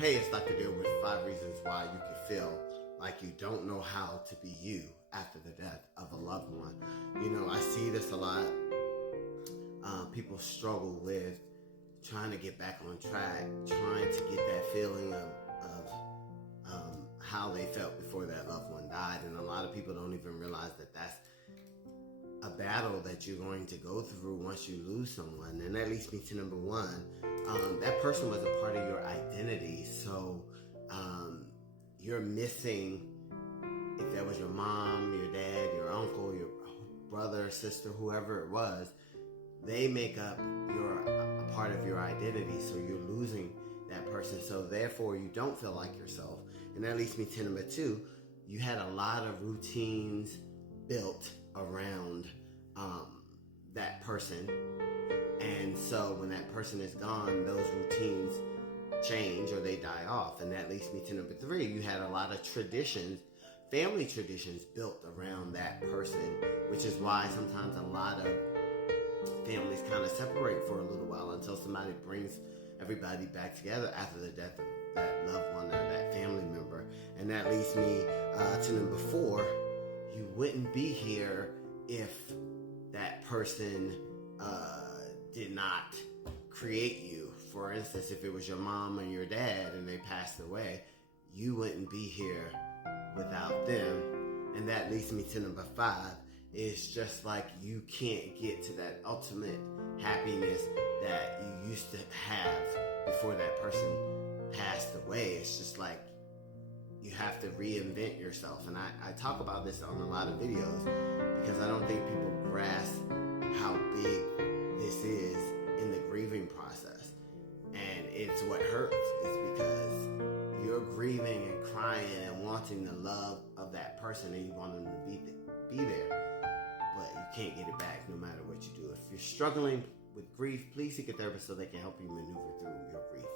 Hey, it's Dr. Deal with 5 reasons why you can feel like you don't know how to be you after the death of a loved one. You know, I see this a lot. People struggle with trying to get back on track, trying to get that feeling of how they felt before that loved one died. And a lot of people don't even realize that that's a battle that you're going to go through once you lose someone. And that leads me to number one. That person was a part of your identity. So you're missing, if that was your mom, your dad, your uncle, your brother, sister, whoever it was, they make up a part of your identity. So you're losing that person. So therefore you don't feel like yourself. And that leads me to number two. You had a lot of routines built around that person. And so when that person is gone, those routines change or they die off. And that leads me to number three. You had a lot of traditions, family traditions built around that person, which is why sometimes a lot of families kind of separate for a little while until somebody brings everybody back together after the death of that loved one or that family member. And that leads me to number four. You wouldn't be here if that person did not create you. For instance, if it was your mom and your dad and they passed away, you wouldn't be here without them. And that leads me to number five. It's just like you can't get to that ultimate happiness that you used to have before that person passed away. It's just like you have to reinvent yourself. And I talk about this on a lot of videos because I don't think people grasp how big this is in the grieving process. And it's what hurts is because you're grieving and crying and wanting the love of that person and you want them to be there. But you can't get it back no matter what you do. If you're struggling with grief, please seek a therapist so they can help you maneuver through your grief.